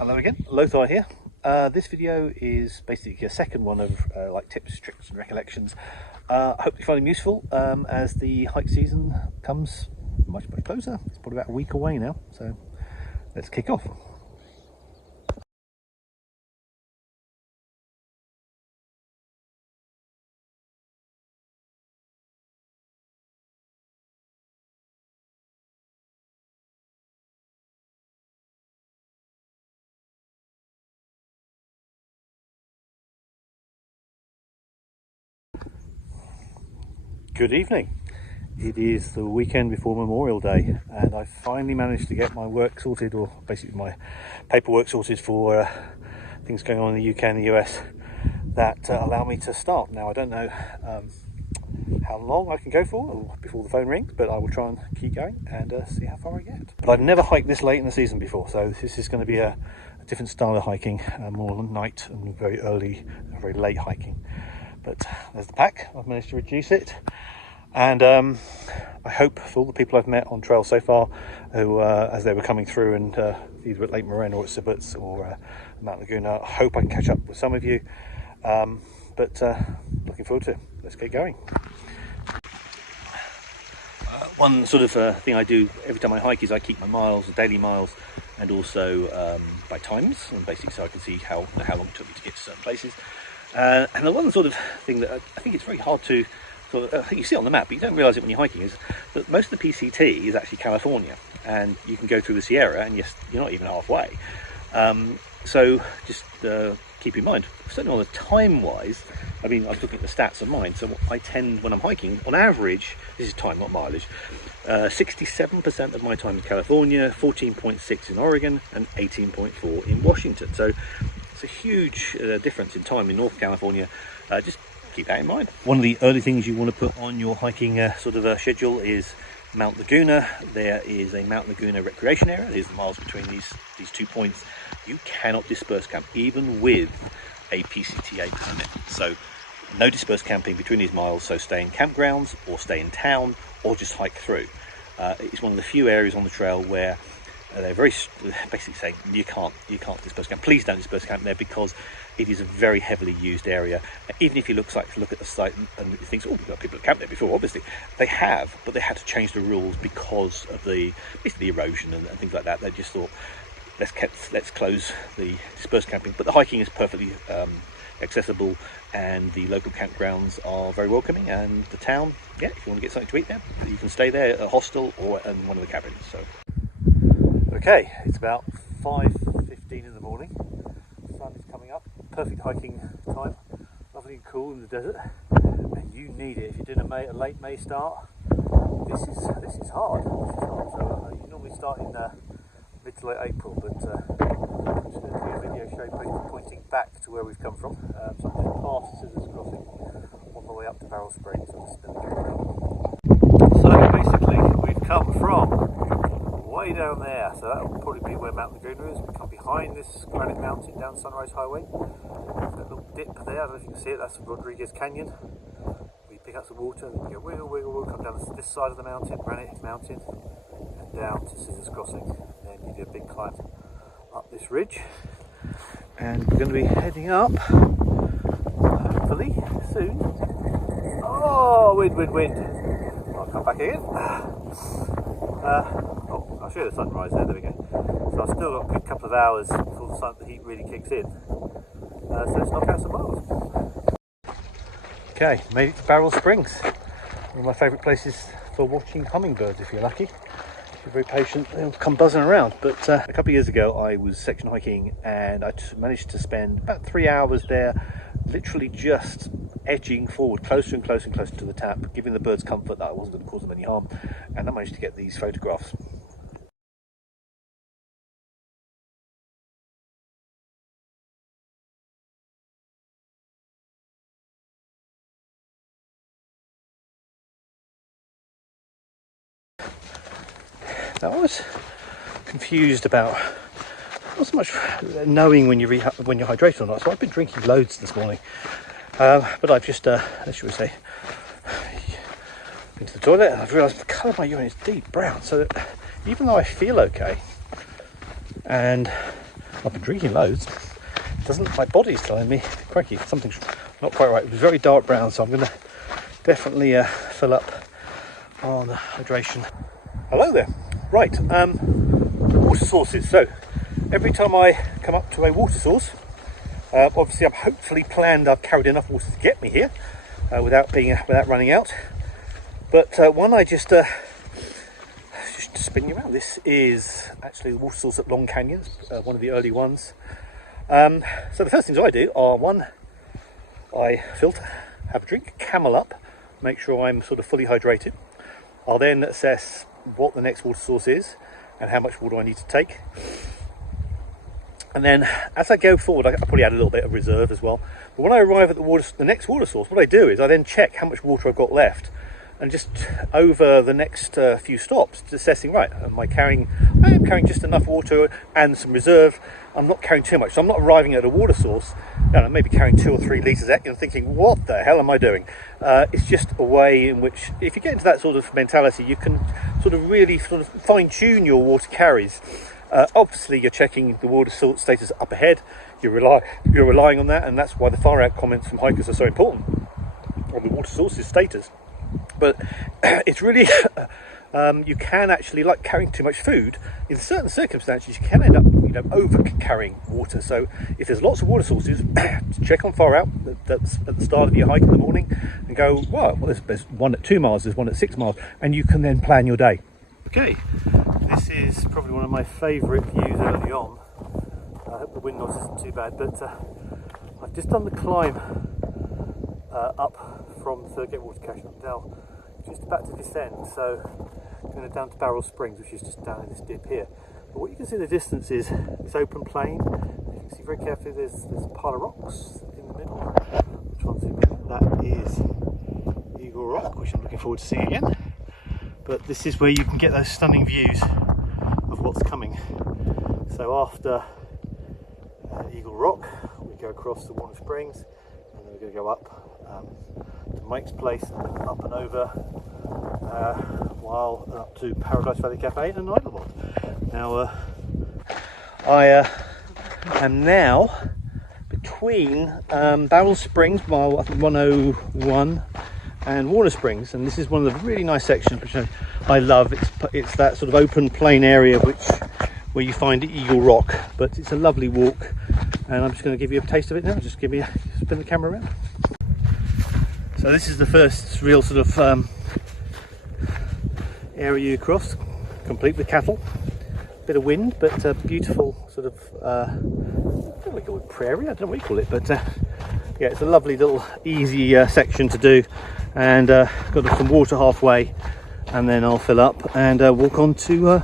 Hello again, Lothar here. This video is basically a second one of like tips, tricks and recollections. I hope you find them useful as the hike season comes much closer. It's probably about a week away now, so let's kick off. Good evening. It is the weekend before Memorial Day and I finally managed to get my work sorted, or basically my paperwork sorted for things going on in the UK and the US that allow me to start. Now I don't know how long I can go for before the phone rings, but I will try and keep going and see how far I get. But I've never hiked this late in the season before, so this is going to be a different style of hiking, more night and very early, very late hiking. But there's the pack. I've managed to reduce it, and I hope for all the people I've met on trail so far who as they were coming through and either at Lake Moraine or at Sibbets or Mount Laguna, I hope I can catch up with some of you, but looking forward to it. Let's get going. One sort of thing I do every time I hike is I keep my miles, daily miles, and also by times, and basically so I can see how long it took me to get to certain places. And the one sort of thing that I think it's very hard to sort of, you see it on the map, but you don't realise it when you're hiking, is that most of the PCT is actually California, and you can go through the Sierra, and yes, you're not even halfway. So just keep in mind, certainly on the time-wise, I mean, I was looking at the stats of mine, so I tend, when I'm hiking, on average, this is time, not mileage, 67% of my time in California, 14.6 in Oregon, and 18.4 in Washington. So it's a huge difference in time in North California. Just keep that in mind. One of the early things you want to put on your hiking sort of schedule is Mount Laguna. There is a Mount Laguna recreation area. There's the miles between these 2 points. You cannot disperse camp, even with a PCTA permit. So no dispersed camping between these miles, so stay in campgrounds or stay in town or just hike through. It's one of the few areas on the trail where they're very basically saying you can't disperse camp. Please don't disperse camp there, because it is a very heavily used area. Even if you look at the site and it thinks, oh, we've got people that camped there before, obviously they have, but they had to change the rules because of basically erosion and things like that. They just thought, let's close the dispersed camping. But the hiking is perfectly accessible, and the local campgrounds are very welcoming, and the town, yeah, if you want to get something to eat there, you can stay there at a hostel or in one of the cabins. So okay, it's about 5:15 in the morning. The sun is coming up. Perfect hiking time. Lovely and cool in the desert, and you need it if you're doing a late May start. This is hard. So you normally start in mid to late April, but I'm just going to do a video pointing back to where we've come from. So I'm just past Scissors Crossing on the way up to Barrel Springs. So basically, we've come from way down there, so that will probably be where Mount Laguna is. We come behind this granite mountain down Sunrise Highway. There's a little dip there, I don't know if you can see it, that's Rodriguez Canyon. We pick up some water, and then we go wiggle, come down this side of the mountain, Granite Mountain, and down to Scissors Crossing. And then you do a big climb up this ridge, and we're going to be heading up, hopefully, soon. Oh, wind. I'll come back again. I'll show you the sunrise there we go. So I've still got a good couple of hours before the heat really kicks in. So let's knock out some miles. Okay, made it to Barrel Springs. One of my favourite places for watching hummingbirds if you're lucky. If you're very patient, they'll come buzzing around. But a couple of years ago I was section hiking, and I managed to spend about 3 hours there, literally just edging forward closer and closer to the tap, giving the birds comfort that I wasn't going to cause them any harm, and I managed to get these photographs. Now I was confused about not so much knowing when you're hydrated or not, so I've been drinking loads this morning, but I've just, should we say, been to the toilet, and I've realised the colour of my urine is deep brown, so that even though I feel okay and I've been drinking loads. My body's telling me, crikey, something's not quite right. It was very dark brown, so I'm going to definitely fill up on hydration. Hello there. Right, water sources. So every time I come up to a water source, obviously I've hopefully planned I've carried enough water to get me here without running out. But one I just spin you around. This is actually the water source at Long Canyon, one of the early ones. So the first things I do are, one, I filter, have a drink, camel up, make sure I'm sort of fully hydrated. I'll then assess what the next water source is and how much water I need to take. And then as I go forward, I probably add a little bit of reserve as well. But when I arrive at the next water source, what I do is I then check how much water I've got left. And just over the next few stops, assessing, right, I am carrying just enough water and some reserve. I'm not carrying too much, so I'm not arriving at a water source, maybe carrying 2 or 3 litres and thinking, what the hell am I doing? It's just a way in which, if you get into that sort of mentality, you can sort of really fine-tune your water carries. Obviously, you're checking the water status up ahead. You're relying on that, and that's why the far-out comments from hikers are so important on the water sources status. But it's really, you can actually, like carrying too much food, in certain circumstances you can end up over carrying water. So if there's lots of water sources, check on far out, that's at the start of your hike in the morning, and go, well, there's one at 2 miles, there's one at 6 miles, and you can then plan your day. Okay, this is probably one of my favourite views early on. I hope the wind noise isn't too bad, but I've just done the climb up from Third Gate Water Cache up now, just about to descend, so going down to Barrel Springs, which is just down in this dip here. But what you can see in the distance is this open plain. You can see very carefully there's a pile of rocks in the middle. Which one's in the middle? That is Eagle Rock, which I'm looking forward to seeing again. But this is where you can get those stunning views of what's coming. So after Eagle Rock, we go across the Warner Springs, and then we're going to go up to Mike's place, up and over, while up to Paradise Valley Cafe and Idlebond. Now, I am now between Barrel Springs, mile I think 101, and Warner Springs, and this is one of the really nice sections which I love. It's that sort of open plain area where you find Eagle Rock, but it's a lovely walk, and I'm just going to give you a taste of it now. Just spin the camera around. So this is the first real sort of area you cross, complete with cattle. Bit of wind, but a beautiful sort of I don't know what you call it, prairie. I don't know what you call it, but yeah, it's a lovely little easy section to do, and got some water halfway, and then I'll fill up and walk on to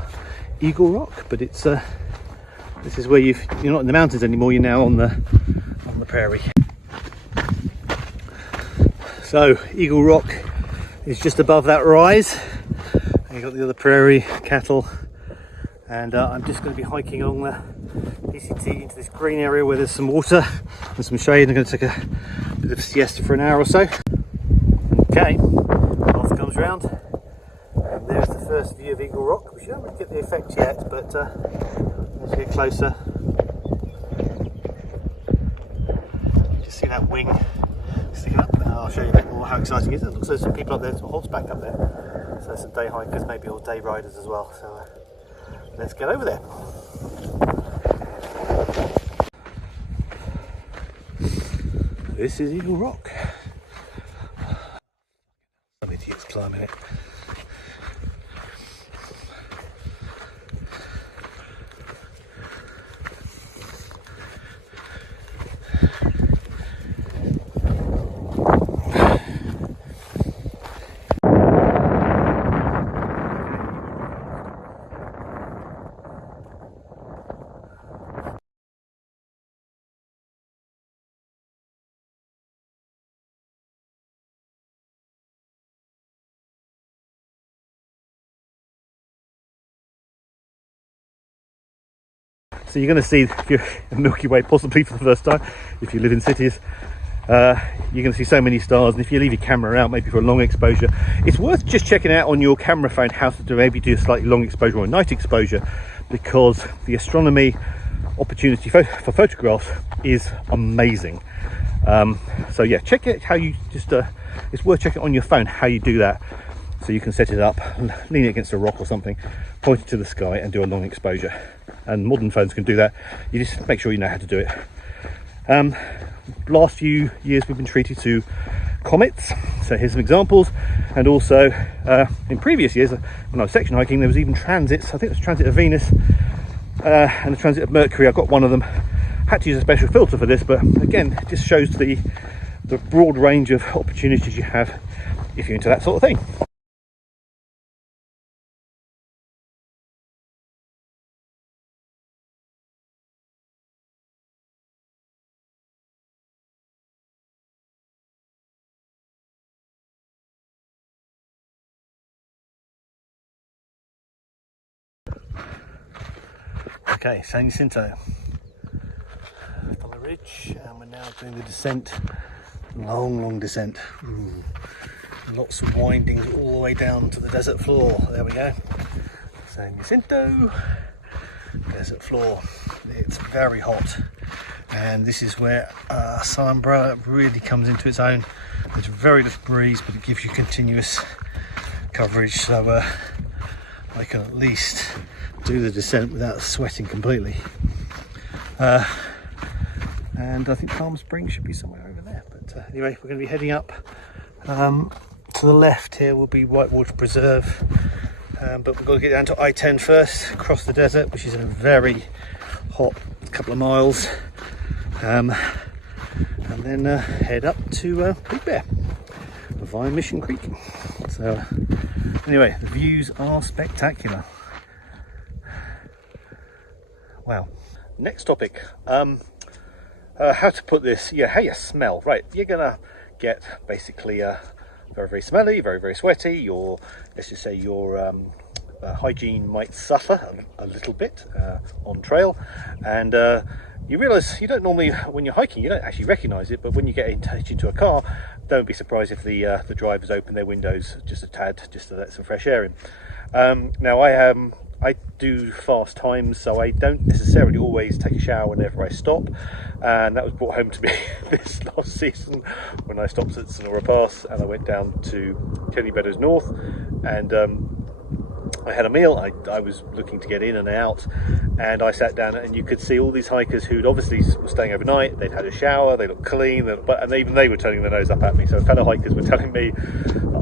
Eagle Rock. But it's this is where you're not in the mountains anymore. You're now on the prairie. So Eagle Rock is just above that rise, and you've got the other prairie, cattle, and I'm just going to be hiking along the PCT into this green area where there's some water and some shade. I'm going to take a bit of a siesta for an hour or so. Okay, path comes round, and there's the first view of Eagle Rock, which you don't really get the effect yet, but as you get closer, just see that wing sticking up. I'll show you a bit more how exciting it is. It looks like there's some people up there, some horseback up there, so some day hikers, maybe, or day riders as well. So let's get over there. This is Eagle Rock. Some idiots climbing it. So you're going to see the Milky Way possibly for the first time if you live in cities. You're going to see so many stars, and if you leave your camera out maybe for a long exposure, it's worth just checking out on your camera phone how to maybe do a slightly long exposure or a night exposure, because the astronomy opportunity for photographs is amazing. So yeah, check it how you just it's worth checking on your phone how you do that, so you can set it up, lean it against a rock or something, point it to the sky and do a long exposure. And modern phones can do that. You just make sure you know how to do it. Last few years we've been treated to comets, so here's some examples. And also in previous years when I was section hiking, there was even transits. I think it was transit of Venus and the transit of Mercury. I got one of them. Had to use a special filter for this, but again, it just shows the broad range of opportunities you have if you're into that sort of thing. Okay, San Jacinto on the ridge, and we're now doing the descent. Long descent. Ooh. Lots of windings all the way down to the desert floor. There we go. San Jacinto desert floor. It's very hot, and this is where sun umbrella really comes into its own. There's very little breeze, but it gives you continuous coverage, so I can at least do the descent without sweating completely. And I think Palm Springs should be somewhere over there, but anyway, we're going to be heading up. To the left here will be Whitewater Preserve, but we've got to get down to I-10 first, across the desert, which is a very hot couple of miles, and then head up to Big Bear via Mission Creek. So anyway, the views are spectacular. Wow. Next topic, how to put this, how you smell. Right, you're gonna get basically very smelly, very sweaty. Your, let's just say your hygiene might suffer a little bit on trail, and you realise you don't normally, when you're hiking, you don't actually recognise it, but when you get into a car, don't be surprised if the drivers open their windows just a tad, just to let some fresh air in. Now I do fast times, so I don't necessarily always take a shower whenever I stop, and that was brought home to me this last season when I stopped at Sonora Pass and I went down to Kelly Meadows North, and I had a meal. I was looking to get in and out, and I sat down, and you could see all these hikers who'd obviously were staying overnight. They'd had a shower, they looked clean, and even they were turning their nose up at me. So fellow hikers were telling me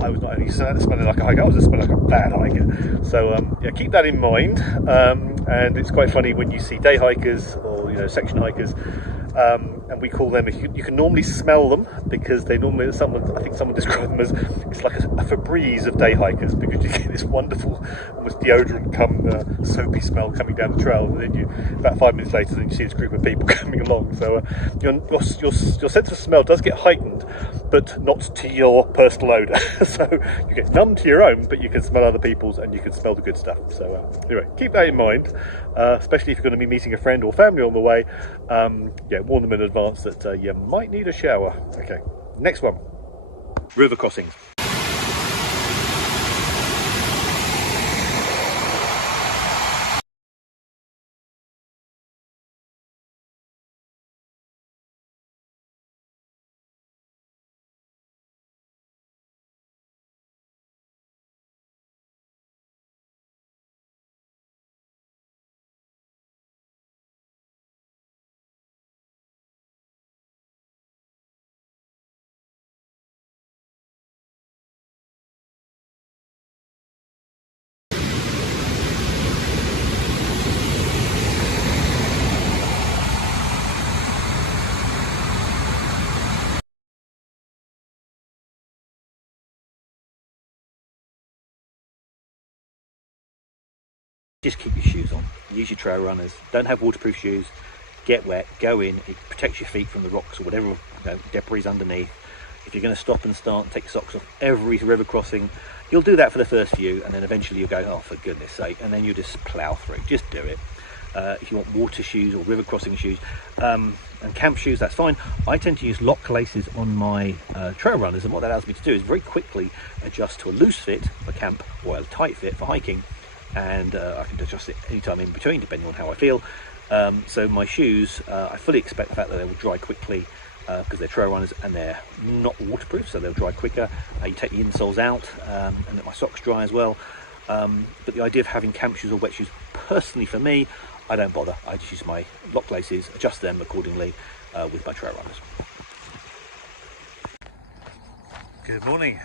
I was not only smelling like a hiker, I was just smelling like a bad hiker. So yeah, keep that in mind. And it's quite funny when you see day hikers or section hikers. And we call them, you can normally smell them because they normally, I think someone described them as, it's like a Febreze of day hikers, because you get this wonderful, almost deodorant soapy smell coming down the trail, and then about 5 minutes later, then you see this group of people coming along. So your sense of smell does get heightened, but not to your personal odour. So you get numb to your own, but you can smell other people's, and you can smell the good stuff. So anyway, keep that in mind, especially if you're going to be meeting a friend or family on the way. Warn them in advance that you might need a shower. Okay, next one, river crossings. Just keep your shoes on. Use your trail runners. Don't have waterproof shoes. Get wet, go in. It protects your feet from the rocks or whatever debris underneath. If you're going to stop and start and take your socks off every river crossing, you'll do that for the first few, and then eventually you'll go, oh, for goodness sake, and then you just plough through. Just do it. If you want water shoes or river crossing shoes and camp shoes, that's fine. I tend to use lock laces on my trail runners, and what that allows me to do is very quickly adjust to a loose fit for camp or a tight fit for hiking. And I can adjust it anytime in between, depending on how I feel. So my shoes, I fully expect the fact that they will dry quickly because they're trail runners and they're not waterproof, so they'll dry quicker. You take the insoles out and let my socks dry as well. But the idea of having camp shoes or wet shoes, personally for me, I don't bother. I just use my lock laces, adjust them accordingly with my trail runners. Good morning.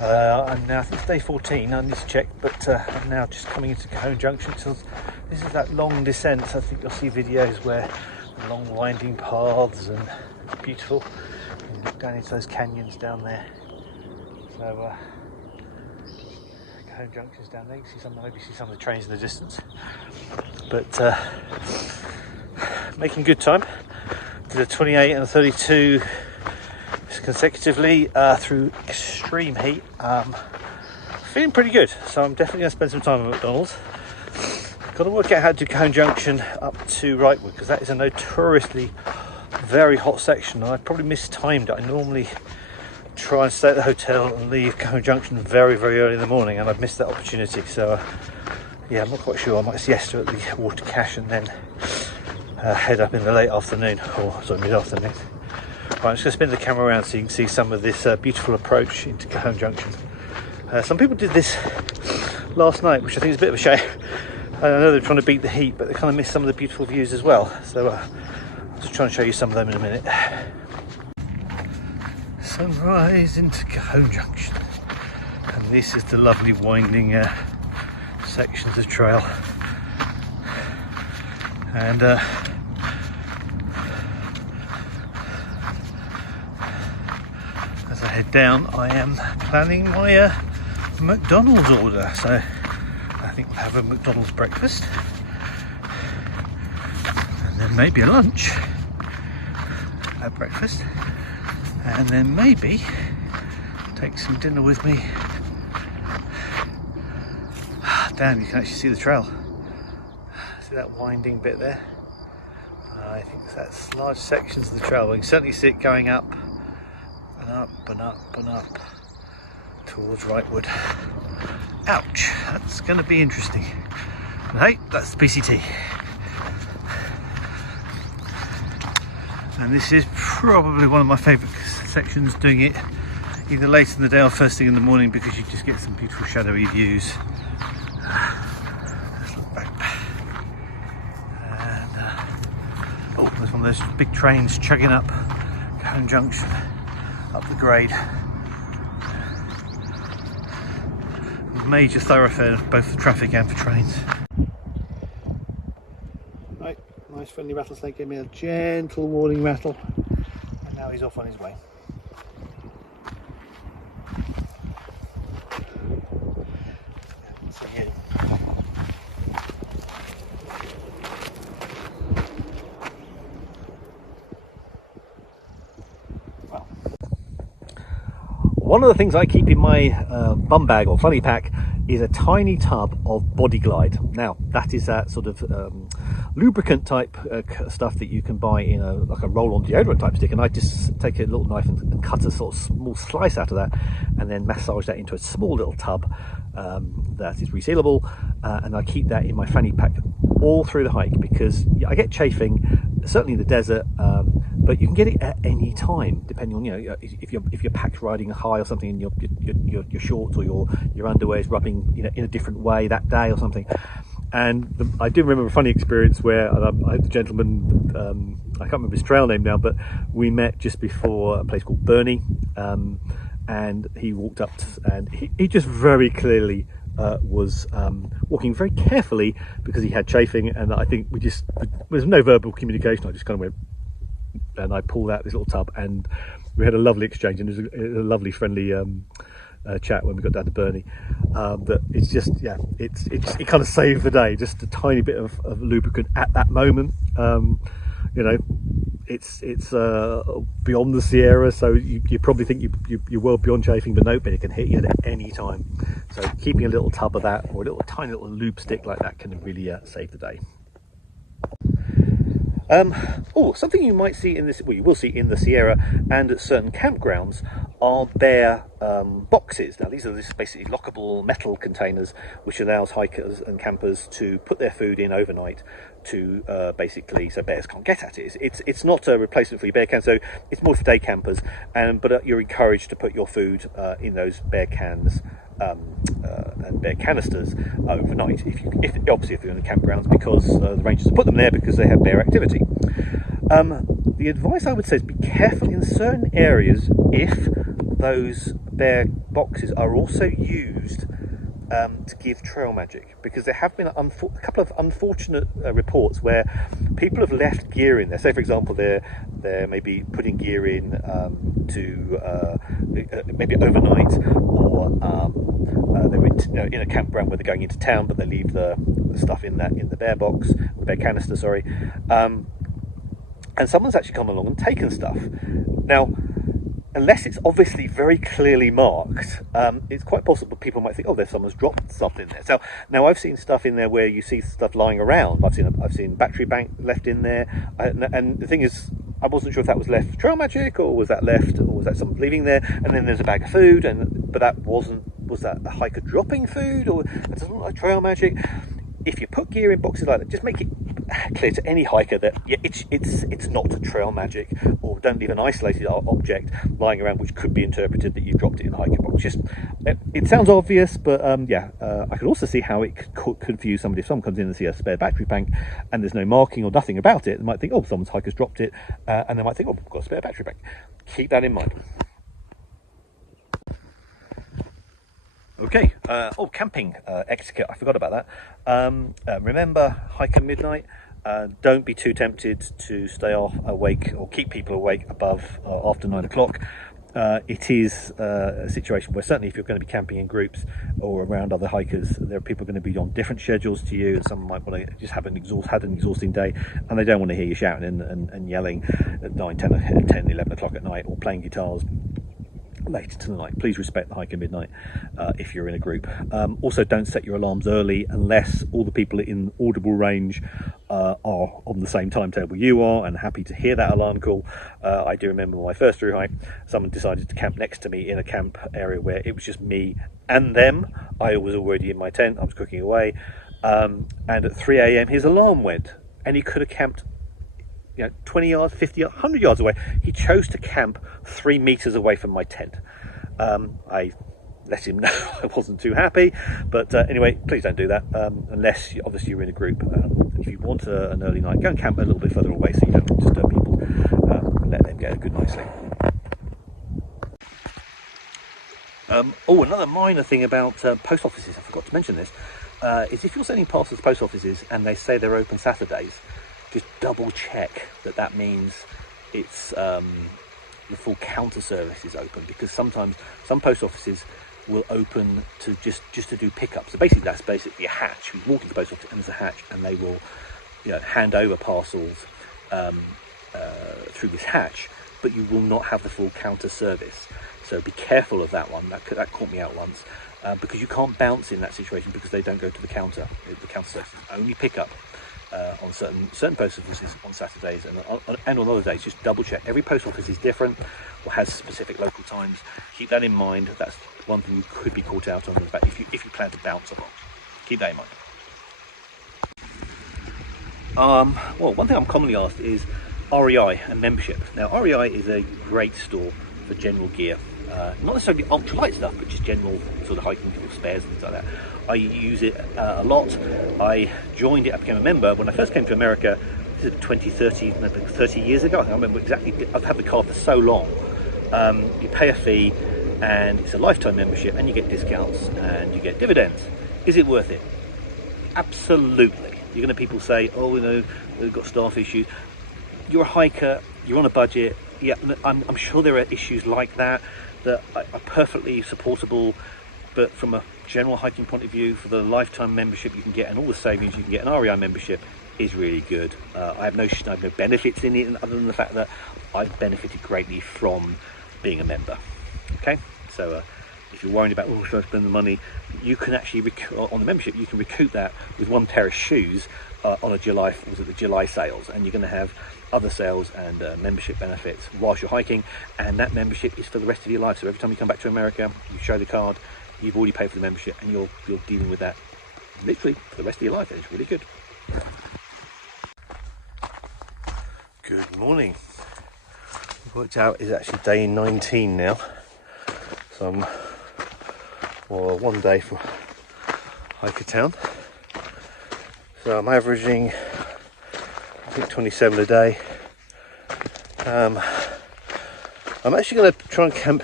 I'm now, I think it's day 14, I need to check, but I'm now just coming into Cajon Junction. So this is that long descent. I think you'll see videos where long winding paths and it's beautiful. You look down into those canyons down there. So Cajon Junction's down there. You can see maybe see some of the trains in the distance. But making good time. Did a 28 and a 32 consecutively through extreme heat. Feeling pretty good, so I'm definitely going to spend some time at McDonald's. Got to work out how to do Cajon Junction up to Wrightwood, because that is a notoriously very hot section, and I probably mistimed it. I normally try and stay at the hotel and leave Cajon Junction very, very early in the morning, and I've missed that opportunity. So yeah, I'm not quite sure. I might siesta at the water cache and then head up in the late afternoon, or sorry, mid-afternoon. Right, I'm just going to spin the camera around so you can see some of this beautiful approach into Cajon Junction. Some people did this last night, which I think is a bit of a shame. I know they're trying to beat the heat, but they kind of missed some of the beautiful views as well. So I'll just try and show you some of them in a minute. Sunrise into Cajon Junction. And this is the lovely winding sections of trail. And as I head down, I am planning my McDonald's order. So I think we'll have a McDonald's breakfast and then maybe a lunch at breakfast, and then maybe take some dinner with me. Damn, you can actually see the trail. See that winding bit there? I think that's large sections of the trail. We can certainly see it going up and up and up and up towards Wrightwood. Ouch, that's going to be interesting. And hey, that's the PCT. And this is probably one of my favourite sections, doing it either late in the day or first thing in the morning, because you just get some beautiful shadowy views. Let's look back. And oh, there's one of those big trains chugging up Cajon Junction, up the grade. Major thoroughfare, both for traffic and for trains. Right, nice friendly rattlesnake gave me a gentle warning rattle, and now he's off on his way. So, yeah. Well, one of the things I keep in my bum bag or funny pack is a tiny tub of Body Glide. Now that is that sort of lubricant type stuff that you can buy in like a roll-on deodorant type stick, and I just take a little knife and cut a sort of small slice out of that, and then massage that into a small little tub that is resealable, and I keep that in my fanny pack all through the hike, because I get chafing, certainly in the desert, but you can get it at any time, depending on, you know, if you're packed riding high or something, and your shorts or your underwear is rubbing, you know, in a different way that day or something. And I do remember a funny experience where I had a gentleman, I can't remember his trail name now, but we met just before a place called Burney, and he walked up and he just very clearly was walking very carefully because he had chafing, and I think there was no verbal communication. I just kind of went, and I pulled out this little tub, and we had a lovely exchange, and it was a lovely friendly chat when we got down to Burney. But it's just, yeah, it kind of saved the day, just a tiny bit of lubricant at that moment. You know, it's beyond the Sierra, so you probably think you're well beyond chafing, but nope, it can hit you at any time. So keeping a little tub of that, or a tiny little lube stick like that, can really save the day. Something you might see in this, well, you will see in the Sierra and at certain campgrounds, are bear boxes. Now these are just basically lockable metal containers which allows hikers and campers to put their food in overnight to basically, so bears can't get at it. It's not a replacement for your bear can, so it's more for day campers, but you're encouraged to put your food in those bear cans and bear canisters overnight, obviously if you're in the campgrounds, because the rangers put them there because they have bear activity. The advice I would say is be careful in certain areas if those bear boxes are also used to give trail magic, because there have been a couple of unfortunate reports where people have left gear in there. Say for example they're maybe putting gear in to maybe overnight, or they're in a campground where they're going into town, but they leave the stuff in the bear box, the bear canister, sorry, and someone's actually come along and taken stuff. Now, unless it's obviously very clearly marked, it's quite possible people might think, oh, there's someone's dropped stuff in there. So now I've seen stuff in there where you see stuff lying around. I've seen battery bank left in there, and the thing is, I wasn't sure if that was left trail magic, or was that someone leaving there. And then there's a bag of food, but that wasn't. Was that a hiker dropping food, or that doesn't look like trail magic? If you put gear in boxes like that, just make it clear to any hiker that it's not trail magic, or don't leave an isolated object lying around which could be interpreted that you dropped it in a hiking box. It sounds obvious, but I could also see how it could confuse somebody. If someone comes in and sees a spare battery bank and there's no marking or nothing about it, they might think, oh, someone's hiker's dropped it, and they might think, oh, I've got a spare battery bank. Keep that in mind. Okay, camping etiquette, I forgot about that. Remember, hike at midnight. Don't be too tempted to stay awake or keep people awake after 9 o'clock. It is a situation where certainly if you're going to be camping in groups or around other hikers, there are people going to be on different schedules to you, and some might want to just had an exhausting day, and they don't want to hear you shouting and yelling at 9, 10, 11 o'clock at night, or playing guitars late into the night. Please respect the hike at midnight if you're in a group. Also, don't set your alarms early unless all the people in audible range are on the same timetable you are and happy to hear that alarm call. I do remember my first through hike, someone decided to camp next to me in a camp area where it was just me and them. I was already in my tent, I was cooking away, and at 3 a.m. his alarm went, and he could have camped 20 yards, 50 yards, 100 yards away. He chose to camp 3 meters away from my tent. I let him know I wasn't too happy, but anyway, please don't do that unless obviously you're in a group. If you want an early night, go and camp a little bit further away so you don't disturb people, and let them get a good night's sleep. Another minor thing about post offices, I forgot to mention this, is if you're sending parcels to post offices and they say they're open Saturdays, just double check that means it's the full counter service is open, because sometimes some post offices will open to just to do pickups. So that's basically a hatch. You walk into the post office and there's a hatch, and they will hand over parcels through this hatch, but you will not have the full counter service. So be careful of that one. That caught me out once, because you can't bounce in that situation because they don't go to the counter. The counter service is only pickup. On certain post offices on Saturdays and on other days. Just double check. Every post office is different or has specific local times. Keep that in mind. That's one thing you could be caught out on, if you plan to bounce a lot. Keep that in mind. One thing I'm commonly asked is REI and membership. Now, REI is a great store for general gear. Not necessarily ultralight stuff, but just general sort of hiking spares and things like that. I use it a lot. I became a member when I first came to America. This is 30 years ago. I remember exactly. I've had the card for so long. You pay a fee, and it's a lifetime membership, and you get discounts and you get dividends. Is it worth it? Absolutely. You're going to people say, oh, we've got staff issues. You're a hiker. You're on a budget. Yeah, I'm sure there are issues like that are perfectly supportable, but from a general hiking point of view, for the lifetime membership you can get and all the savings you can get, an REI membership is really good. I have no benefits in it other than the fact that I've benefited greatly from being a member. Okay, so if you're worrying about, oh, should I spend the money, you can actually, on the membership, you can recoup that with one pair of shoes on a the July sales, and you're going to have other sales and membership benefits whilst you're hiking, and that membership is for the rest of your life. So every time you come back to America, you show the card, you've already paid for the membership, and you're dealing with that literally for the rest of your life. It's really good. Good morning. Worked out is actually day 19 now. So I'm one day for Hiker Town. So I'm averaging, I think, 27 a day. I'm actually going to try and camp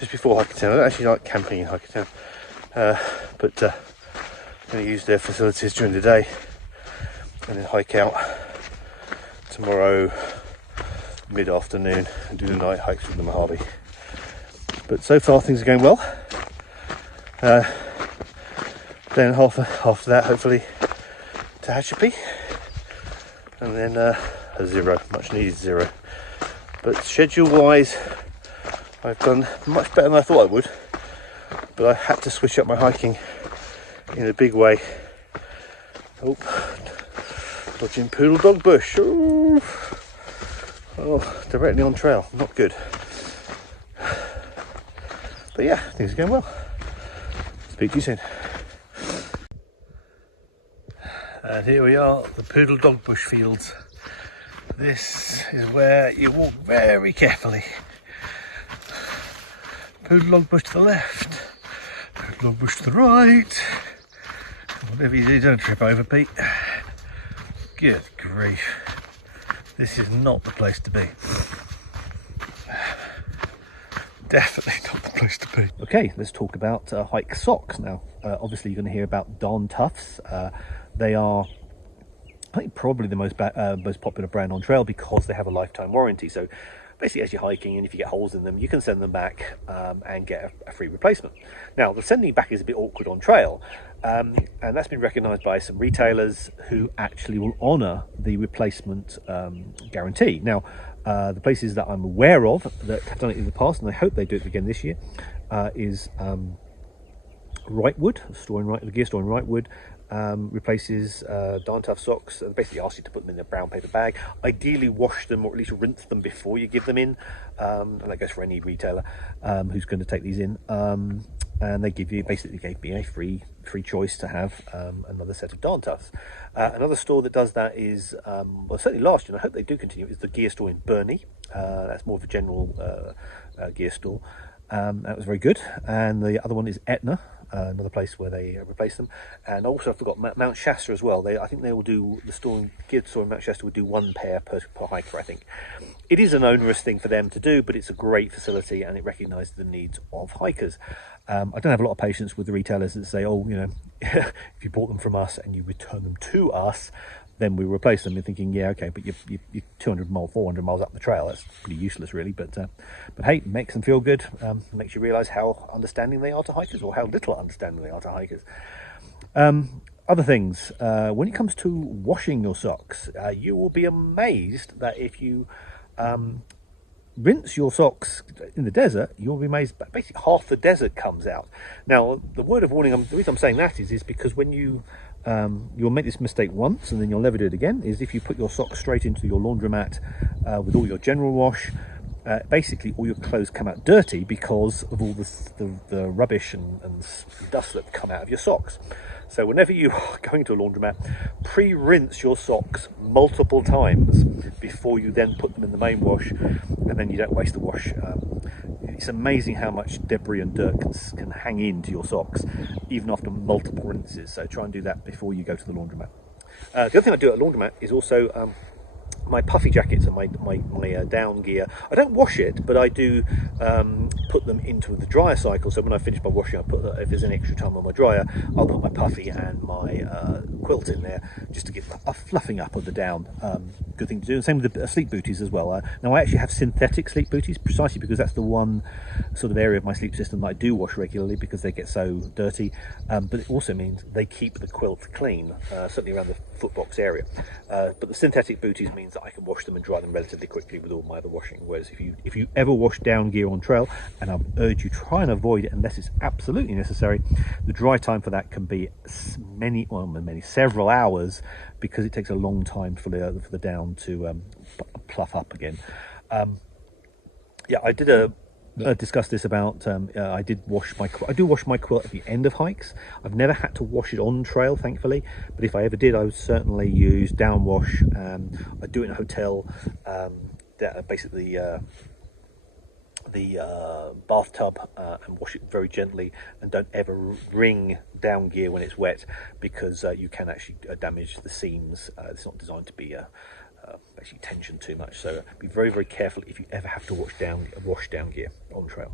just before Hiker Town. I don't actually like camping in Hiker Town, but I'm going to use their facilities during the day and then hike out tomorrow mid-afternoon and do the night hikes with the Mojave. But so far things are going well. Then after that, hopefully to Tehachapi, and then a zero, much needed zero. But schedule wise, I've done much better than I thought I would, but I had to switch up my hiking in a big way. Oh, dodging Poodle Dog Bush. Ooh. Oh, directly on trail, not good. But yeah, things are going well. Speak to you soon. And here we are, the Poodle Dog Bush fields. This is where you walk very carefully. Poodle Dog Bush to the left, Poodle Dog Bush to the right. Whatever you do, don't trip over, Pete. Good grief. This is not the place to be. Definitely not the place to be. Okay, let's talk about hike socks now. Obviously you're going to hear about Darn Toughs. They are, I think, probably the most popular brand on trail because they have a lifetime warranty. So basically, as you're hiking, and if you get holes in them, you can send them back and get a free replacement. Now, the sending back is a bit awkward on trail, and that's been recognised by some retailers who actually will honour the replacement guarantee. Now, the places that I'm aware of that have done it in the past, and I hope they do it again this year, is Wrightwood, the gear store in Wrightwood. Replaces Darn Tough socks. Basically asks you to put them in a brown paper bag. Ideally wash them or at least rinse them before you give them in, and that goes for any retailer who's going to take these in. And they gave me a free choice to have another set of Darn Toughs. Another store that does that is, well, certainly last year, and I hope they do continue, is the gear store in Burnley. That's more of a general gear store. That was very good. And the other one is Etna, another place where they replace them. And also I forgot Mount Shasta as well. I think they will do, the gear store in Mount Shasta will do one pair per hiker, I think. It is an onerous thing for them to do, but it's a great facility and it recognises the needs of hikers. I don't have a lot of patience with the retailers that say, oh, you know, if you bought them from us and you return them to us, then we replace them. You're thinking, yeah, okay, but you're 200 miles, 400 miles up the trail. That's pretty useless, really. But hey, it makes them feel good. Makes you realise how understanding they are to hikers, or how little understanding they are to hikers. Other things, when it comes to washing your socks, you will be amazed that if you rinse your socks in the desert, you'll be amazed that basically half the desert comes out. Now, the word of warning, the reason I'm saying that is because when you'll make this mistake once and then you'll never do it again, is if you put your socks straight into your laundromat with all your general wash, basically all your clothes come out dirty because of all the rubbish and dust that come out of your socks. So whenever you are going to a laundromat, pre-rinse your socks multiple times before you then put them in the main wash, and then you don't waste the wash. It's amazing how much debris and dirt can hang into your socks even after multiple rinses. So try and do that before you go to the laundromat. The other thing I do at a laundromat is also my puffy jackets and my down gear. I don't wash it, but I do put them into the dryer cycle. So when I finish my washing, if there's any extra time on my dryer, I'll put my puffy and my quilt in there just to get a fluffing up of the down. Good thing to do. Same with the sleep booties as well. Now I actually have synthetic sleep booties precisely because that's the one sort of area of my sleep system that I do wash regularly because they get so dirty. But it also means they keep the quilt clean, certainly around the footbox area. But the synthetic booties means that I can wash them and dry them relatively quickly with all my other washing. Whereas if you ever wash down gear on trail, and I urge you try and avoid it unless it's absolutely necessary, the dry time for that can be several hours, because it takes a long time for the down to pluff up again. Yeah, I did discuss this about I do wash my quilt at the end of hikes. I've never had to wash it on trail, thankfully, but if I ever did, I would certainly use down wash. I do it in a hotel, basically the bathtub, and wash it very gently, and don't ever wring down gear when it's wet, because you can actually damage the seams. It's not designed to be basically tension too much, so be very, very careful if you ever have to wash down gear on trail.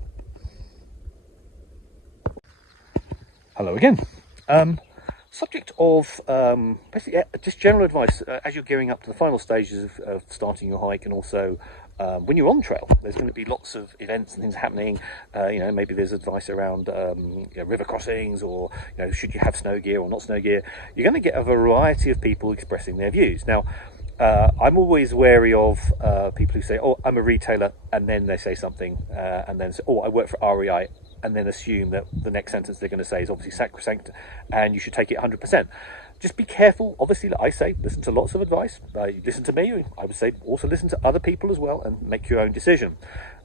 Hello again. Subject of basically just general advice as you're gearing up to the final stages of starting your hike, and also when you're on trail. There's going to be lots of events and things happening. Maybe there's advice around river crossings, or should you have snow gear or not snow gear. You're going to get a variety of people expressing their views. Now, I'm always wary of people who say, "Oh, I'm a retailer," and then they say something, and then say, "Oh, I work for REI," and then assume that the next sentence they're going to say is obviously sacrosanct, and you should take it 100%. Just be careful. Obviously, like I say, listen to lots of advice. Listen to me. I would say also listen to other people as well, and make your own decision.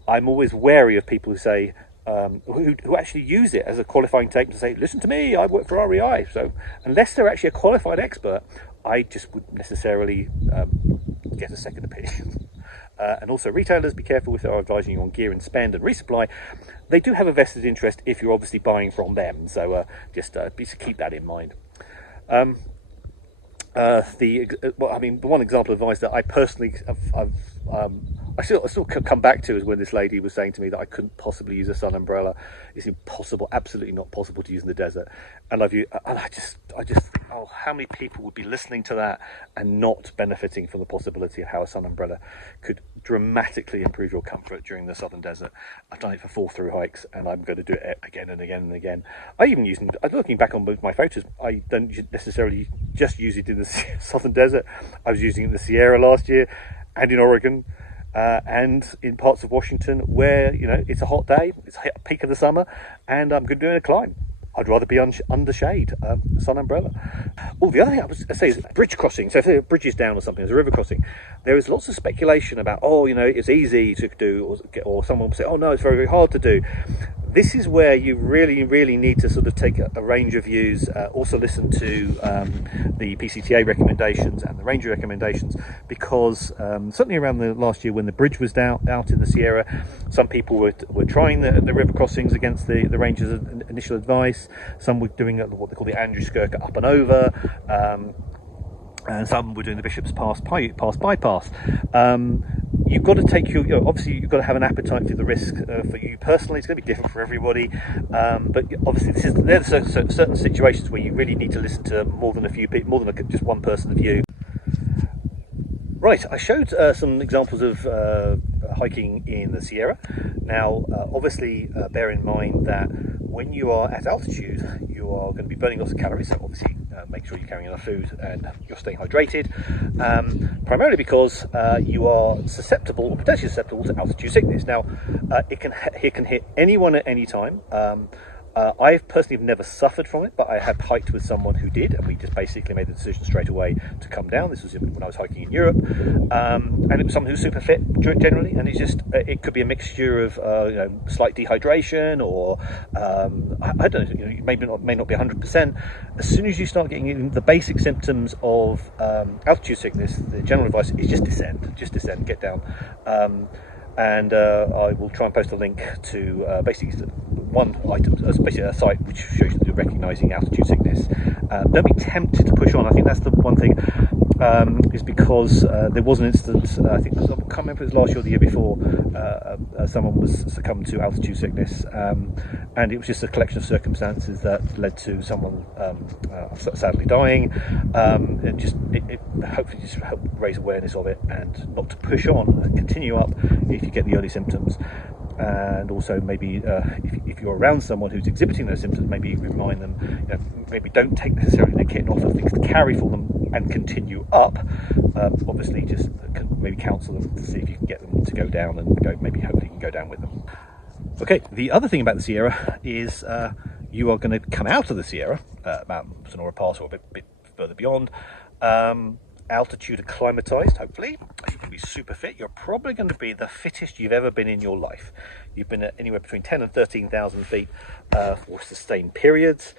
I'm always wary of people who say, who actually use it as a qualifying statement to say, "Listen to me, I work for REI." So unless they're actually a qualified expert, I just wouldn't necessarily get a second opinion. And also, retailers, be careful if they're advising you on gear and spend and resupply. They do have a vested interest if you're obviously buying from them, so just keep that in mind. The one example of advice that I personally I still come back to is when this lady was saying to me that I couldn't possibly use a sun umbrella. It's impossible, absolutely not possible to use in the desert. And I just think, oh, how many people would be listening to that and not benefiting from the possibility of how a sun umbrella could dramatically improve your comfort during the southern desert. I've done it for 4 through hikes, and I'm going to do it again and again and again. Looking back on my photos, I don't necessarily just use it in the southern desert. I was using it in the Sierra last year, and in Oregon, and in parts of Washington where it's a hot day, it's a peak of the summer, and I'm going to do a climb. I'd rather be under shade, sun umbrella. Oh, the other thing I was say is bridge crossing. So if the bridge is down or something, there's a river crossing, there is lots of speculation about, it's easy to do, or someone will say, oh no, it's very, very hard to do. This is where you really, really need to sort of take a range of views. Also listen to the PCTA recommendations and the ranger recommendations, because certainly around the last year when the bridge was out in the Sierra, some people were trying the river crossings against the rangers' initial advice. Some were doing what they call the Andrew Skirker up and over, and some were doing the Bishop's Pass bypass. You've got to take obviously you've got to have an appetite for the risk. For you personally, it's going to be different for everybody. But obviously, there's certain situations where you really need to listen to more than a few people, more than just one person's view. Right, I showed some examples of hiking in the Sierra. Now, obviously, bear in mind that when you are at altitude, you are going to be burning lots of calories. So obviously, make sure you're carrying enough food and you're staying hydrated. Primarily because you are susceptible, or potentially susceptible, to altitude sickness. Now, it can hit anyone at any time. I've personally never suffered from it, but I have hiked with someone who did, and we just basically made the decision straight away to come down. This was when I was hiking in Europe, and it was someone who's super fit generally, and it could be a mixture of slight dehydration, or I don't know, may not be 100%. As soon as you start getting the basic symptoms of altitude sickness, the general advice is just descend, get down. And I will try and post a link to basically one item, basically a site which shows you recognising altitude sickness. Don't be tempted to push on. I think that's the one thing, is because there was an instance, I think, I can't remember if it was last year or the year before, someone was succumbed to altitude sickness, and it was just a collection of circumstances that led to someone sadly dying. It hopefully just help raise awareness of it, and not to push on and continue up if you get the early symptoms. And also maybe if you're around someone who's exhibiting those symptoms, maybe remind them, maybe don't take necessarily the kit and offer things to carry for them and continue up, obviously just maybe counsel them to see if you can get them to go down, and maybe hopefully you can go down with them. Okay, the other thing about the Sierra is you are going to come out of the Sierra, Mount Sonora Pass or a bit further beyond, altitude acclimatized, hopefully. You're going to be super fit. You're probably going to be the fittest you've ever been in your life. You've been at anywhere between 10 and 13,000 feet for sustained periods,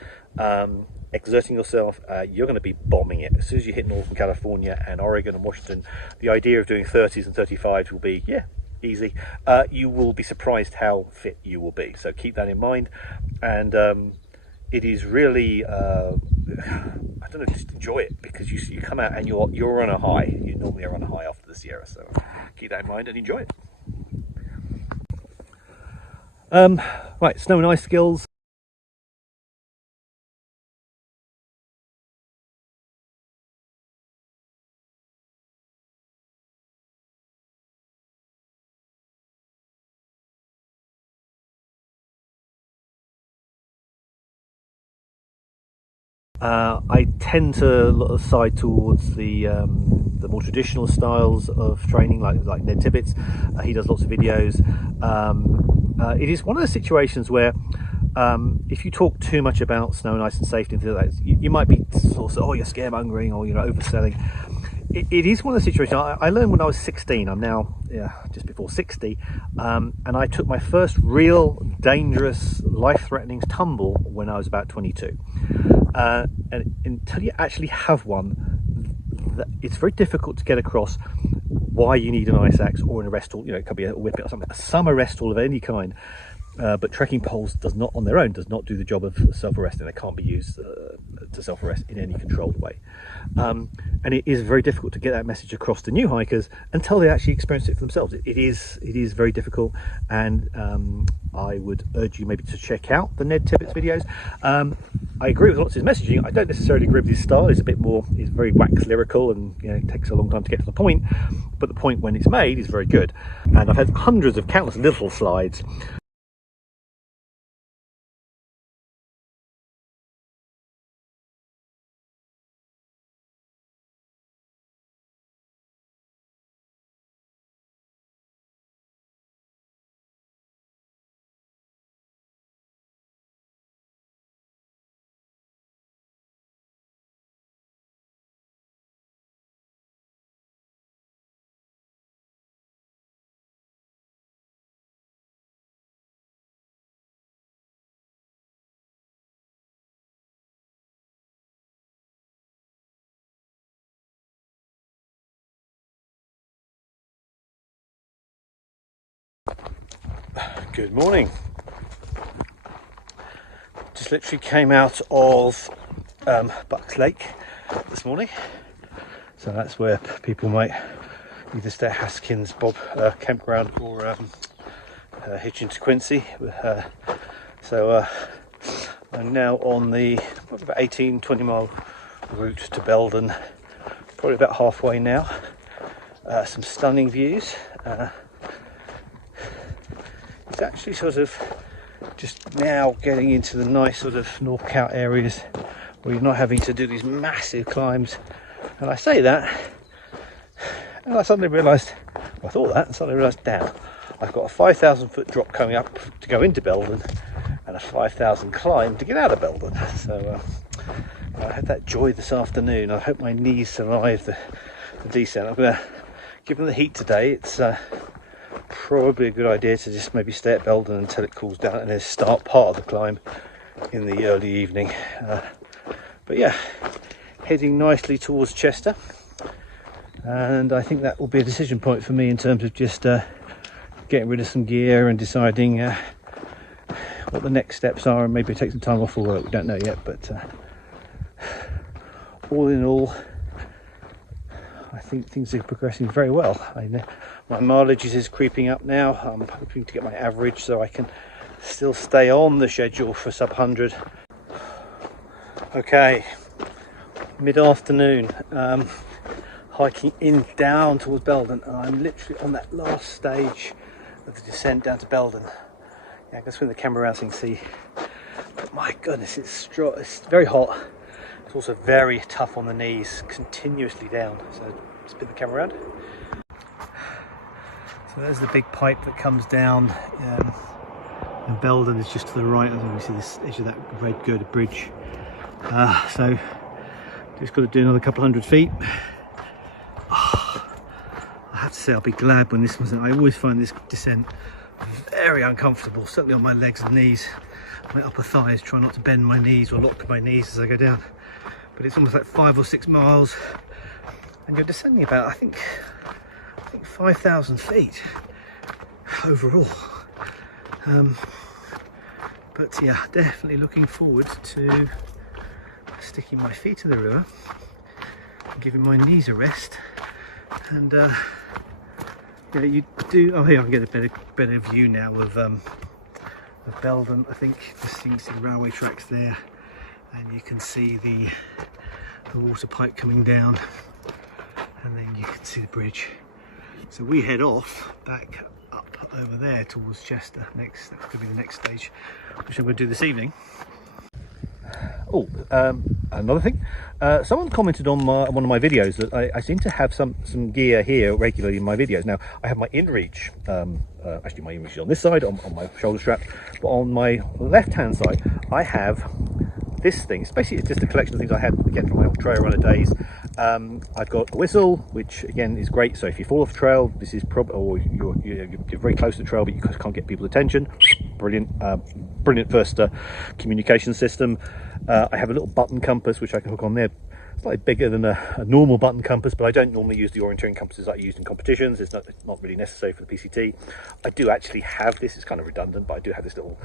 exerting yourself. You're going to be bombing it. As soon as you hit Northern California and Oregon and Washington, the idea of doing 30s and 35s will be, yeah, easy. You will be surprised how fit you will be. So keep that in mind. And it is really, I don't know, just enjoy it, because you come out and you're on a high. You normally are on a high after the Sierra, so keep that in mind and enjoy it. Right, snow and ice skills. I tend to side towards the more traditional styles of training, like Ned Tippett's. He does lots of videos. It is one of those situations where if you talk too much about snow and ice and safety and things like that, you might be sort of, oh, you're scaremongering, or overselling. It is one of the situations I learned when I was 16. I'm now just before 60, and I took my first real dangerous, life-threatening tumble when I was about 22. And until you actually have one, it's very difficult to get across why you need an ice axe or an arrest tool. It could be a whippet or something, some arrest tool of any kind. But trekking poles does not do the job of self-arresting. They can't be used to self-arrest in any controlled way. And it is very difficult to get that message across to new hikers until they actually experience it for themselves. It is very difficult, and I would urge you maybe to check out the Ned Tippett's videos. I agree with lots of his messaging. I don't necessarily agree with his style. He's very wax lyrical, and it takes a long time to get to the point. But the point when it's made is very good. And I've had hundreds of countless little slides. Good morning. Just literally came out of Bucks Lake this morning, so that's where people might either stay at Haskins Bob campground or hitch into Quincy. So I'm now on the about 18-20 mile route to Belden, probably about halfway now. Some stunning views. It's actually sort of just now getting into the nice sort of North Count areas where you're not having to do these massive climbs. And I say that, and I suddenly realised, I thought that, and suddenly realised, damn, I've got a 5,000 foot drop coming up to go into Belden, and a 5,000 climb to get out of Belden. So I had that joy this afternoon. I hope my knees survive the descent. I'm going to, given the heat today, it's probably a good idea to just maybe stay at Belden until it cools down and then start part of the climb in the early evening. But yeah, heading nicely towards Chester, and I think that will be a decision point for me in terms of just getting rid of some gear and deciding what the next steps are, and maybe take some time off for work. We don't know yet, but all in all, I think things are progressing very well. My mileage is creeping up now. I'm hoping to get my average so I can still stay on the schedule for sub 100. Okay, mid-afternoon, hiking down towards Belden, and I'm literally on that last stage of the descent down to Belden. I can swing the camera around so you can see. But my goodness, it's very hot. It's also very tough on the knees, continuously down. So spin the camera around. So there's the big pipe that comes down. And Belden is just to the right. I don't know if you see this edge of that red girder bridge. So just got to do another couple hundred feet. I have to say I'll be glad when this one's in. I always find this descent very uncomfortable, certainly on my legs and knees. My upper thighs, try not to bend my knees or lock my knees as I go down. But it's almost like 5 or 6 miles, and you're descending about I think 5,000 feet overall. But yeah, definitely looking forward to sticking my feet in the river and giving my knees a rest. And yeah, you do. Oh, here I can get a better view now of Belden. I think just you can see the railway tracks there, and you can see the water pipe coming down, and then you can see the bridge. So we head off back up over there towards Chester. Next, that could be the next stage, which I'm going to do this evening. Oh, another thing. Someone commented on one of my videos that I seem to have some gear here regularly in my videos. Now, I have my InReach, actually my InReach is on this side, on my shoulder strap, but on my left-hand side, I have this thing. It's basically just a collection of things I had, again, from my old trail runner days. I've got a whistle, which again is great. So if you fall off trail, this is probably, or you're very close to the trail, but you can't get people's attention. Brilliant, brilliant first communication system. I have a little button compass which I can hook on there. Slightly bigger than a normal button compass, but I don't normally use the orienteering compasses that I used in competitions. It's not really necessary for the PCT. I do actually have this. It's kind of redundant, but I do have this little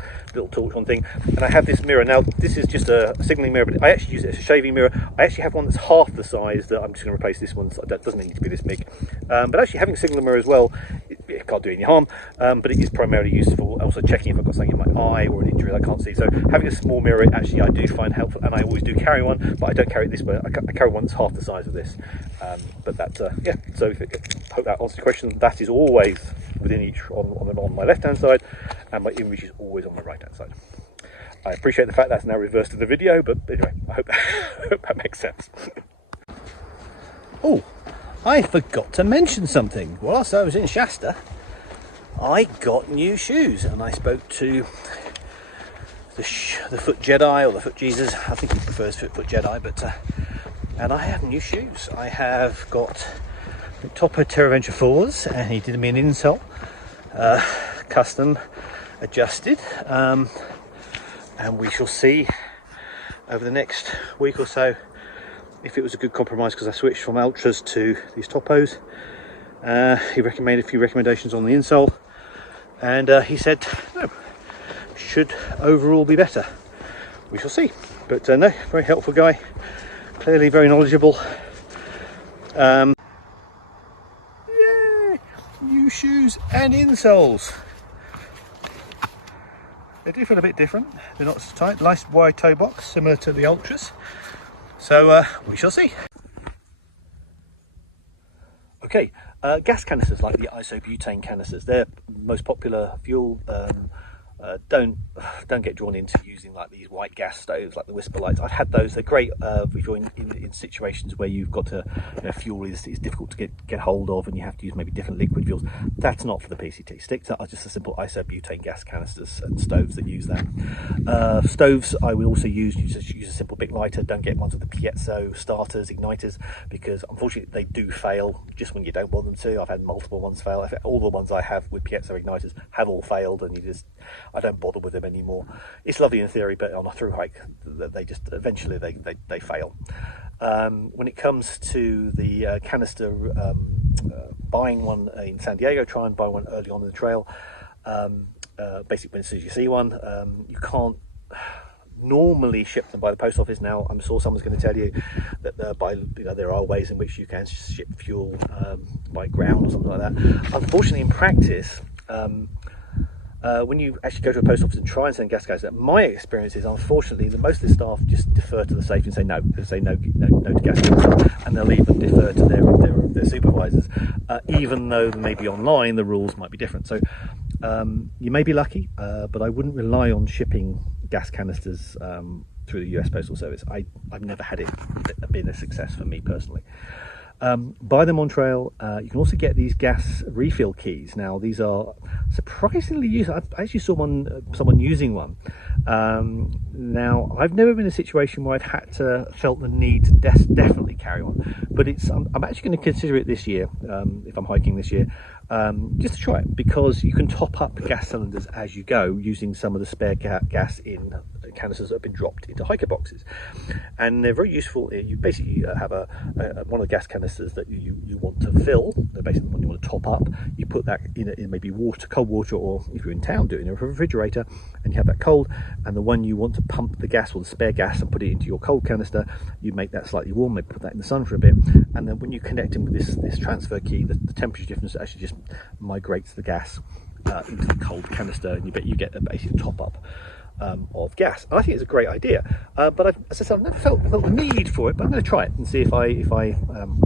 torch on thing, and I have this mirror. Now this is just a signalling mirror, but I actually use it as a shaving mirror. I actually have one that's half the size that I'm just going to replace this one, so that doesn't need to be this big. But actually having a signalling mirror as well, it can't do any harm, but it is primarily used for also checking if I've got something in my eye or an injury that I can't see. So having a small mirror, actually I do find helpful, and I always do carry one, but I don't carry it this way. I carry one that's half the size of this. But that's yeah, so I hope that answers the question. That is always within each on my left hand side, and my InReach is always on my right hand side. I appreciate the fact that's now reversed in the video, but anyway, I hope that makes sense. Oh, I forgot to mention something. Whilst I was in Shasta, I got new shoes, and I spoke to the Foot Jedi, or the Foot Jesus. I think he prefers Foot Jedi, but and I have new shoes. I have got the Topo Terraventure 4s, and he did me an insole, custom adjusted, and we shall see over the next week or so if it was a good compromise, because I switched from Ultras to these Topos. He recommended a few recommendations on the insole, and he said no, should overall be better. We shall see. But no, very helpful guy, clearly very knowledgeable. Yeah, new shoes and insoles. They do feel a bit different. They're not so tight. Nice wide toe box, similar to the Ultras. So we shall see. Okay, gas canisters like the isobutane canisters, they're most popular fuel. Don't get drawn into using like these white gas stoves like the Whisper lights. I've had those. They're great if you're in situations where you've got to, fuel is difficult to get hold of, and you have to use maybe different liquid fuels. That's not for the PCT. Stick to just a simple isobutane gas canisters and stoves that use that. Stoves I will also use a simple Bic lighter. Don't get ones with the piezo starters, igniters, because unfortunately they do fail just when you don't want them to. I've had multiple ones fail. All the ones I have with piezo igniters have all failed, and I don't bother with them anymore. It's lovely in theory, but on a through hike, they just eventually they fail. When it comes to the canister, buying one in San Diego, try and buy one early on in the trail. Basically, as soon as you see one, you can't normally ship them by the post office. Now, I'm sure someone's going to tell you that there are ways in which you can ship fuel by ground or something like that. Unfortunately, in practice, when you actually go to a post office and try and send gas canisters, my experience is unfortunately that most of the staff just defer to the safety and say no to gas canisters, and they'll even defer to their supervisors, even though maybe online the rules might be different. So you may be lucky, but I wouldn't rely on shipping gas canisters through the US Postal Service. I've never had it been a success for me personally. Buy them on trail. You can also get these gas refill keys. Now these are surprisingly useful. I actually saw someone using one. Now I've never been in a situation where I've felt the need to definitely carry one, but I'm actually going to consider it this year, if I'm hiking this year, just to try it, because you can top up gas cylinders as you go using some of the spare gas in canisters that have been dropped into hiker boxes, and they're very useful. You basically have one of the gas canisters that you want to fill, basically when you want to top up, you put that in maybe cold water, or if you're in town, do it in a refrigerator, and you have that cold. And the one you want to pump the gas, or the spare gas, and put it into your cold canister, you make that slightly warm, maybe put that in the sun for a bit, and then when you connect them with this transfer key, the temperature difference actually just migrates the gas into the cold canister, and you get a basic top up of gas. I think it's a great idea, but as I said, I've never felt the need for it, but I'm going to try it and see if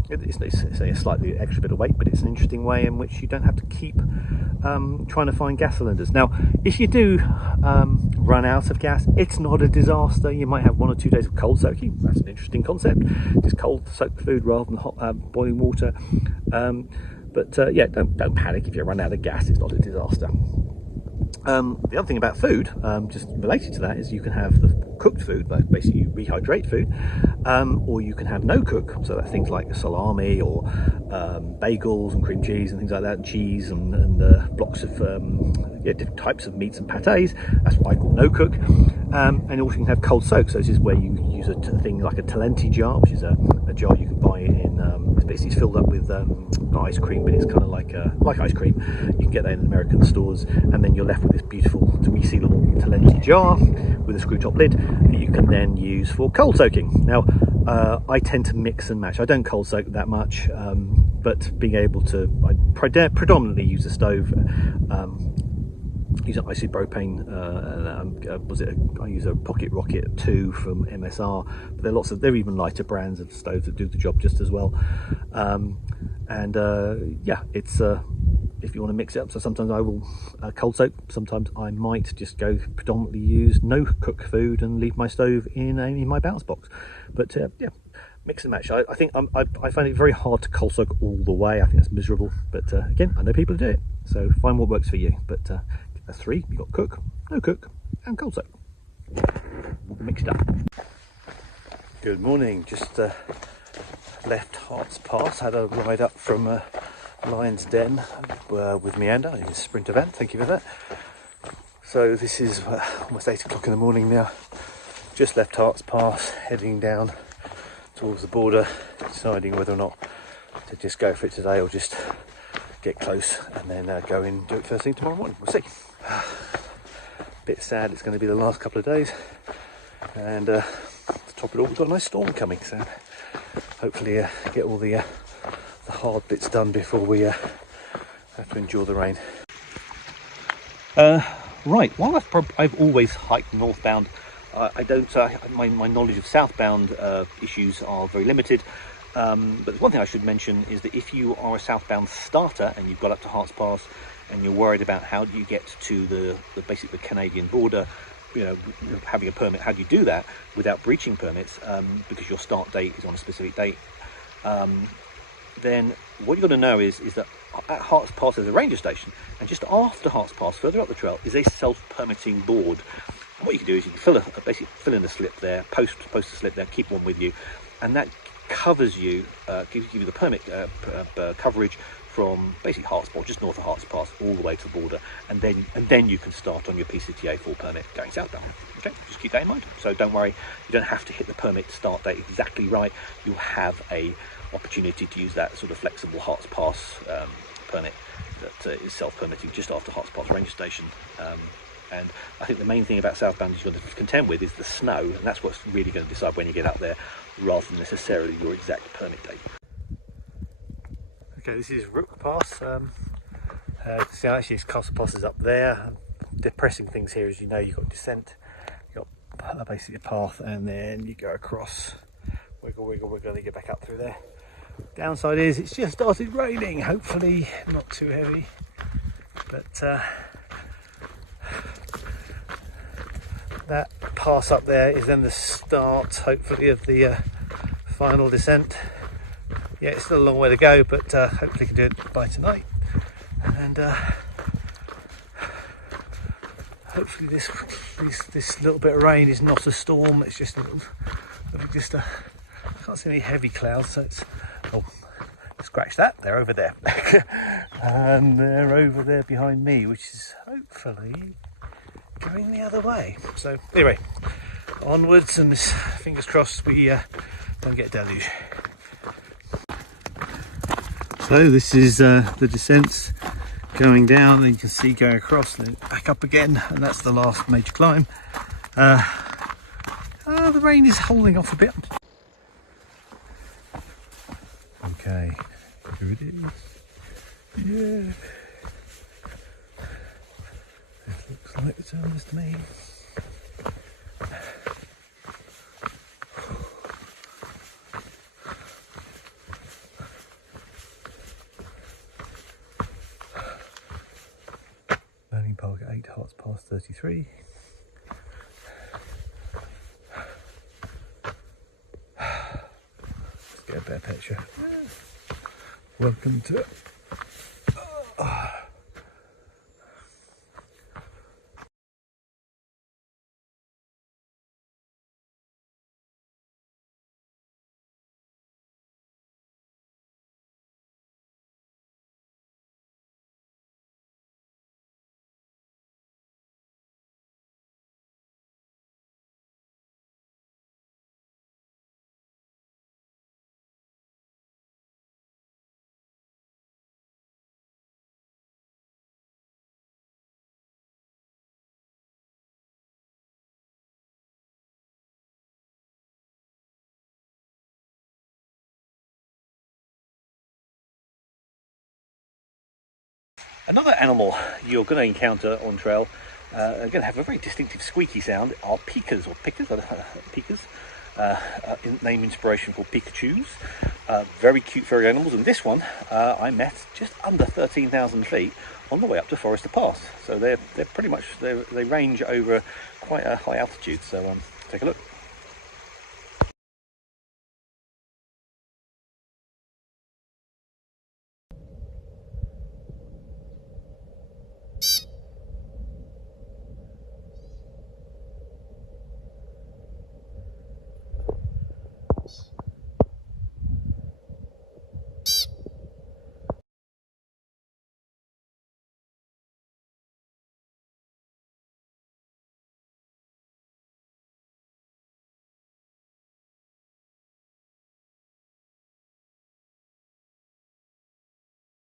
it's a slightly extra bit of weight, but it's an interesting way in which you don't have to keep trying to find gas cylinders. Now, if you do run out of gas, it's not a disaster. You might have 1 or 2 days of cold soaking. That's an interesting concept. Just cold soak food rather than hot boiling water. But yeah, don't panic if you run out of gas. It's not a disaster. The other thing about food, just related to that, is you can have the cooked food, like basically you rehydrate food, or you can have no cook, so that things like salami or bagels and cream cheese and things like that, cheese and blocks of different types of meats and pâtés. That's what I call no cook. And also you can have cold soak, so this is where you use a thing like a talenti jar, which is a jar you can buy in, it's basically filled up with not ice cream, but it's kind of like ice cream. You can get that in American stores, and then you're left with this beautiful resealable talenti jar with a screw top lid that you can then use for cold soaking. Now I tend to mix and match. I don't cold soak that much, but being able to, I predominantly use a stove. Use an isopropane, I use a Pocket Rocket 2 from MSR, but there are even lighter brands of stoves that do the job just as well. Yeah, it's if you want to mix it up, so sometimes I will cold soak, sometimes I might just go predominantly use no cook food and leave my stove in my bounce box. But yeah, mix and match. I think I find it very hard to cold soak all the way. I think that's miserable, but again, I know people who do it, so find what works for you. But that's 3. You've got cook, no cook, and cold soak. Mix it up. Good morning. Just left Hart's Pass. Had a ride up from Lion's Den with Meander in his Sprinter van. Thank you for that. So this is almost 8 o'clock in the morning now. Just left Hart's Pass, heading down towards the border, deciding whether or not to just go for it today or just get close and then go in and do it first thing tomorrow morning. We'll see. Bit sad it's going to be the last couple of days, and to top it all, we've got a nice storm coming, so hopefully get all the hard bits done before we have to endure the rain. Right, while I've always hiked northbound, I don't. My knowledge of southbound issues are very limited. But one thing I should mention is that if you are a southbound starter and you've got up to Hart's Pass and you're worried about how do you get to the Canadian border, having a permit, how do you do that without breaching permits, because your start date is on a specific date, then what you've got to know is that at Hart's Pass there's a ranger station, and just after Hart's Pass, further up the trail, is a self-permitting board. And what you can do is you can basically fill in a slip there, post a slip there, keep one with you, and that covers you, gives you the permit coverage from basically Hart's Pass, just north of Hart's Pass, all the way to the border, and then you can start on your PCTA full permit going southbound. Okay, just keep that in mind. So don't worry, you don't have to hit the permit start date exactly right. You'll have a opportunity to use that sort of flexible Hart's Pass permit that is self-permitting just after Hart's Pass ranger station. And I think the main thing about southbound you've got to contend with is the snow, and that's what's really going to decide when you get up there, rather than necessarily your exact permit date. Okay, this is Rook Pass. So actually, Castle Pass is up there. Depressing things here, as you know, you've got descent, you've got basically a path, and then you go across, wiggle, wiggle, wiggle, and you get back up through there. Downside is it's just started raining. Hopefully, not too heavy, but that pass up there is then the start, hopefully, of the final descent. Yeah, it's still a long way to go, but hopefully we can do it by tonight. And hopefully this little bit of rain is not a storm. It's just I can't see any heavy clouds, so it's, oh, scratch that, they're over there. And they're over there behind me, which is hopefully going the other way. So anyway, onwards, and fingers crossed we don't get a deluge. So this is the descents going down, and you can see going across and then back up again, and that's the last major climb. The rain is holding off a bit. Okay, here it is. Yeah. It looks like the turn is to me. Landing park at 8 hearts past 33. Let's get a better picture. Welcome to it. Another animal you're going to encounter on trail are going to have a very distinctive squeaky sound are pikas, or pikas, I don't know, pikas, name inspiration for Pikachus. Very cute furry animals, and this one I met just under 13,000 feet on the way up to Forester Pass. So they're pretty much, they range over quite a high altitude, so take a look.